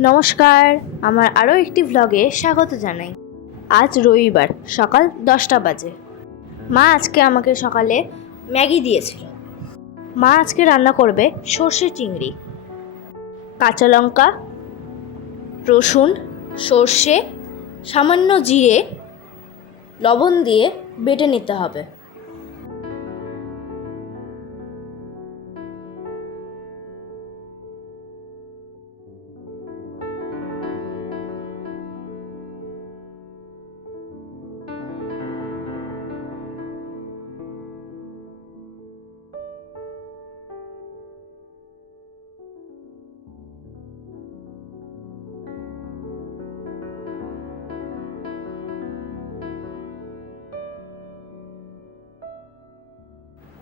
নমস্কার, আমার আরও একটি ভ্লগে স্বাগত জানাই। আজ রবিবার, সকাল দশটা বাজে। মা আজকে আমাকে সকালে ম্যাগি দিয়েছিল। মা আজকে রান্না করবে সর্ষে চিংড়ি। কাঁচা লঙ্কা, রসুন, সর্ষে, সামান্য জিরে, লবণ দিয়ে বেটে নিতে হবে।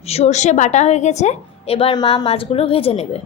সর্ষে বাটা হয়ে গেছে এবার মা মাছগুলো ভেজে নেবে।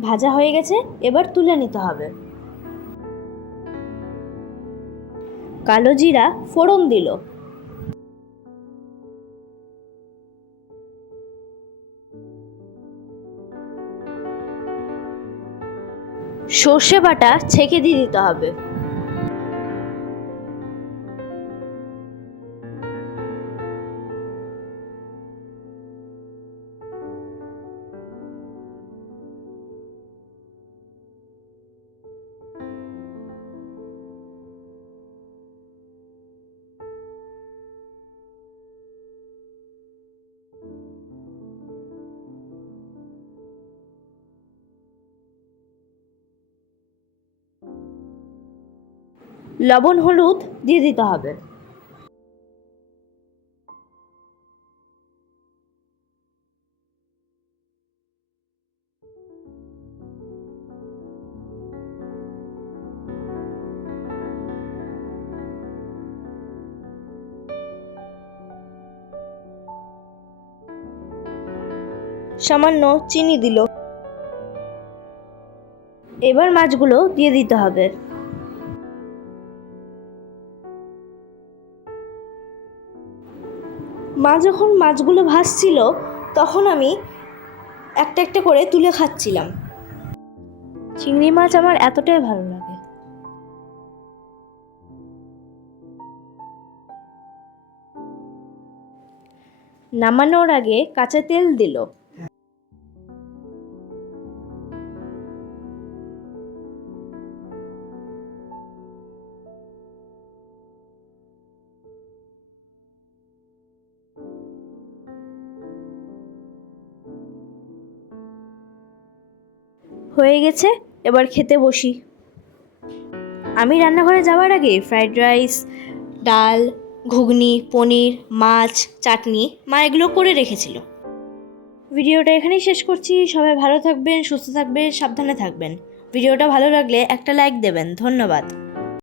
ভাজা হয়ে গেছে, এবার তুলে নিতে হবে। কালো জিরা ফোড়ন দিল। সর্ষে বাটা ছেঁকে দিয়ে দিতে হবে। লবণ হলুদ দিয়ে দিতে হবে। সামান্য চিনি দিল। এবার মাছগুলো দিয়ে দিতে হবে। মা যখন মাছগুলো ভাসছিল তখন আমি একটা একটা করে তুলে খাচ্ছিলাম। চিংড়ি মাছ আমার এতটাই ভালো লাগে। নামানোর আগে কাঁচা তেল দিল। হয়ে গেছে, এবার খেতে বসি। আমি রান্নাঘরে যাওয়ার আগে ফ্রাইড রাইস ডাল, ঘুগনি, পনির, মাছ, চাটনি মা এগুলো করে রেখেছিল। ভিডিওটা এখানেই শেষ করছি। সবাই ভালো থাকবেন, সুস্থ থাকবেন, সাবধানে থাকবেন। ভিডিওটা ভালো লাগলে একটা লাইক দেবেন। ধন্যবাদ।